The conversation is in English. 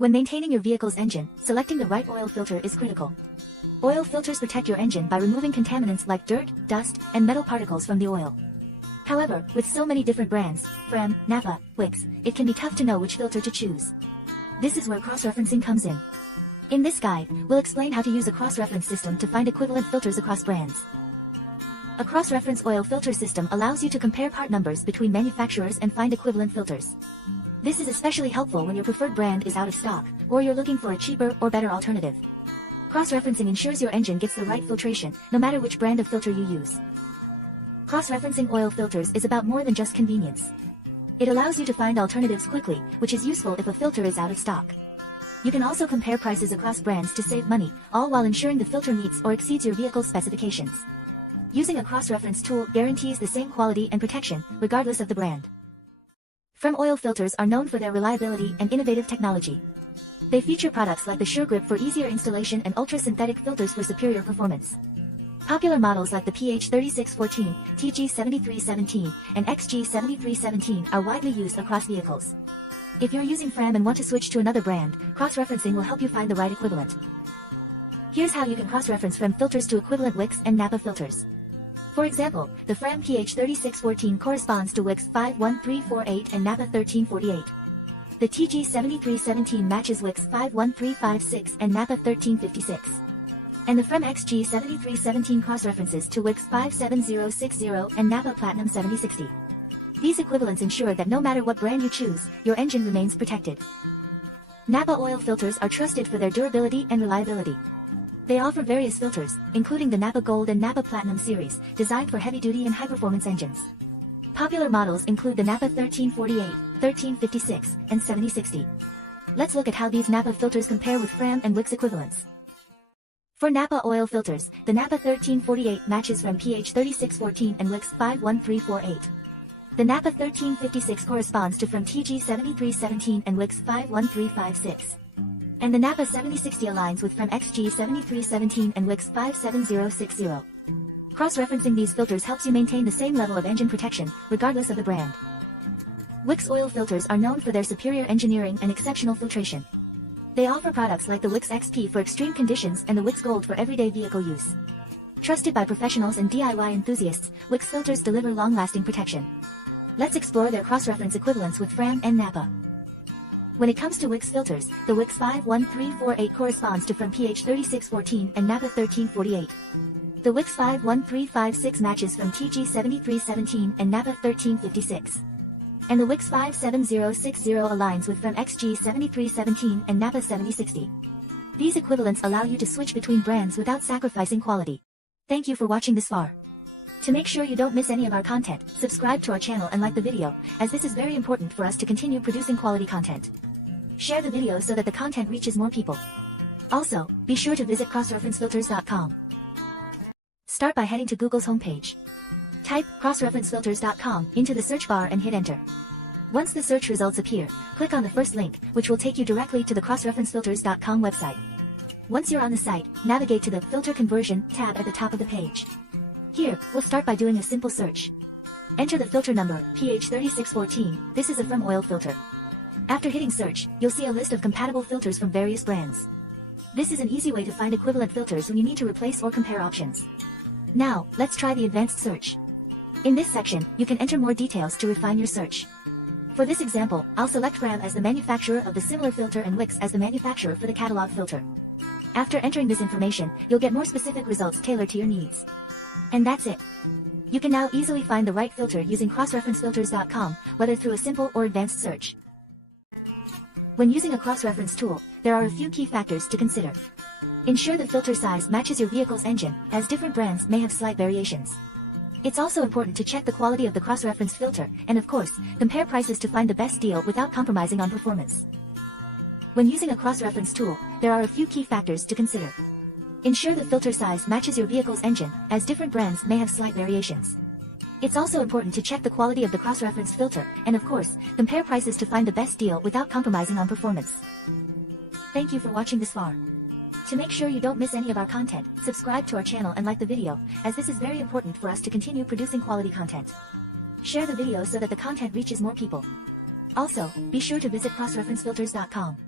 When maintaining your vehicle's engine, selecting the right oil filter is critical. Oil filters protect your engine by removing contaminants like dirt, dust, and metal particles from the oil. However, with so many different brands, Fram, Napa, Wix, it can be tough to know which filter to choose. This is where cross-referencing comes in. In this guide, we'll explain how to use a cross-reference system to find equivalent filters across brands. A cross-reference oil filter system allows you to compare part numbers between manufacturers and find equivalent filters. This is especially helpful when your preferred brand is out of stock, or you're looking for a cheaper or better alternative. Cross-referencing ensures your engine gets the right filtration, no matter which brand of filter you use. Cross-referencing oil filters is about more than just convenience. It allows you to find alternatives quickly, which is useful if a filter is out of stock. You can also compare prices across brands to save money, all while ensuring the filter meets or exceeds your vehicle's specifications. Using a cross-reference tool guarantees the same quality and protection, regardless of the brand. Fram oil filters are known for their reliability and innovative technology. They feature products like the Sure Grip for easier installation and ultra-synthetic filters for superior performance. Popular models like the PH3614, TG7317, and XG7317 are widely used across vehicles. If you're using Fram and want to switch to another brand, cross-referencing will help you find the right equivalent. Here's how you can cross-reference Fram filters to equivalent Wix and Napa filters. For example, the Fram PH3614 corresponds to Wix 51348 and Napa 1348. The TG7317 matches Wix 51356 and Napa 1356. And the Fram XG7317 cross-references to Wix 57060 and Napa Platinum 7060. These equivalents ensure that no matter what brand you choose, your engine remains protected. Napa oil filters are trusted for their durability and reliability. They offer various filters, including the Napa Gold and Napa Platinum series, designed for heavy-duty and high-performance engines. Popular models include the Napa 1348, 1356, and 7060. Let's look at how these Napa filters compare with Fram and Wix equivalents. For Napa oil filters, the Napa 1348 matches Fram PH3614 and Wix 51348. The Napa 1356 corresponds to Fram TG7317 and Wix 51356. And the Napa 7060 aligns with Fram XG7317 and Wix 57060. Cross-referencing these filters helps you maintain the same level of engine protection, regardless of the brand. Wix oil filters are known for their superior engineering and exceptional filtration. They offer products like the Wix XP for extreme conditions and the Wix Gold for everyday vehicle use. Trusted by professionals and DIY enthusiasts, Wix filters deliver long-lasting protection. Let's explore their cross-reference equivalents with Fram and Napa. When it comes to Wix filters, the Wix 51348 corresponds to Fram PH3614 and Napa 1348. The Wix 51356 matches Fram TG7317 and Napa 1356. And the Wix 57060 aligns with Fram XG7317 and Napa 7060. These equivalents allow you to switch between brands without sacrificing quality. Thank you for watching this far. To make sure you don't miss any of our content, subscribe to our channel and like the video, as this is very important for us to continue producing quality content. Share the video so that the content reaches more people. Also, be sure to visit crossreferencefilters.com. Start by heading to Google's homepage. Type crossreferencefilters.com into the search bar and hit enter. Once the search results appear, click on the first link, which will take you directly to the crossreferencefilters.com website. Once you're on the site, navigate to the Filter Conversion tab at the top of the page. Here, we'll start by doing a simple search. Enter the filter number, PH3614, this is a Fram oil filter. After hitting search, you'll see a list of compatible filters from various brands. This is an easy way to find equivalent filters when you need to replace or compare options. Now, let's try the advanced search. In this section, you can enter more details to refine your search. For this example, I'll select Fram as the manufacturer of the similar filter and Wix as the manufacturer for the catalog filter. After entering this information, you'll get more specific results tailored to your needs. And that's it. You can now easily find the right filter using crossreferencefilters.com, whether through a simple or advanced search. When using a cross-reference tool, there are a few key factors to consider. Ensure the filter size matches your vehicle's engine, as different brands may have slight variations. It's also important to check the quality of the cross-reference filter, and of course, compare prices to find the best deal without compromising on performance. When using a cross-reference tool, there are a few key factors to consider. Ensure the filter size matches your vehicle's engine, as different brands may have slight variations. It's also important to check the quality of the cross-reference filter, and of course, compare prices to find the best deal without compromising on performance. Thank you for watching this far. To make sure you don't miss any of our content, subscribe to our channel and like the video, as this is very important for us to continue producing quality content. Share the video so that the content reaches more people. Also, be sure to visit crossreferencefilters.com.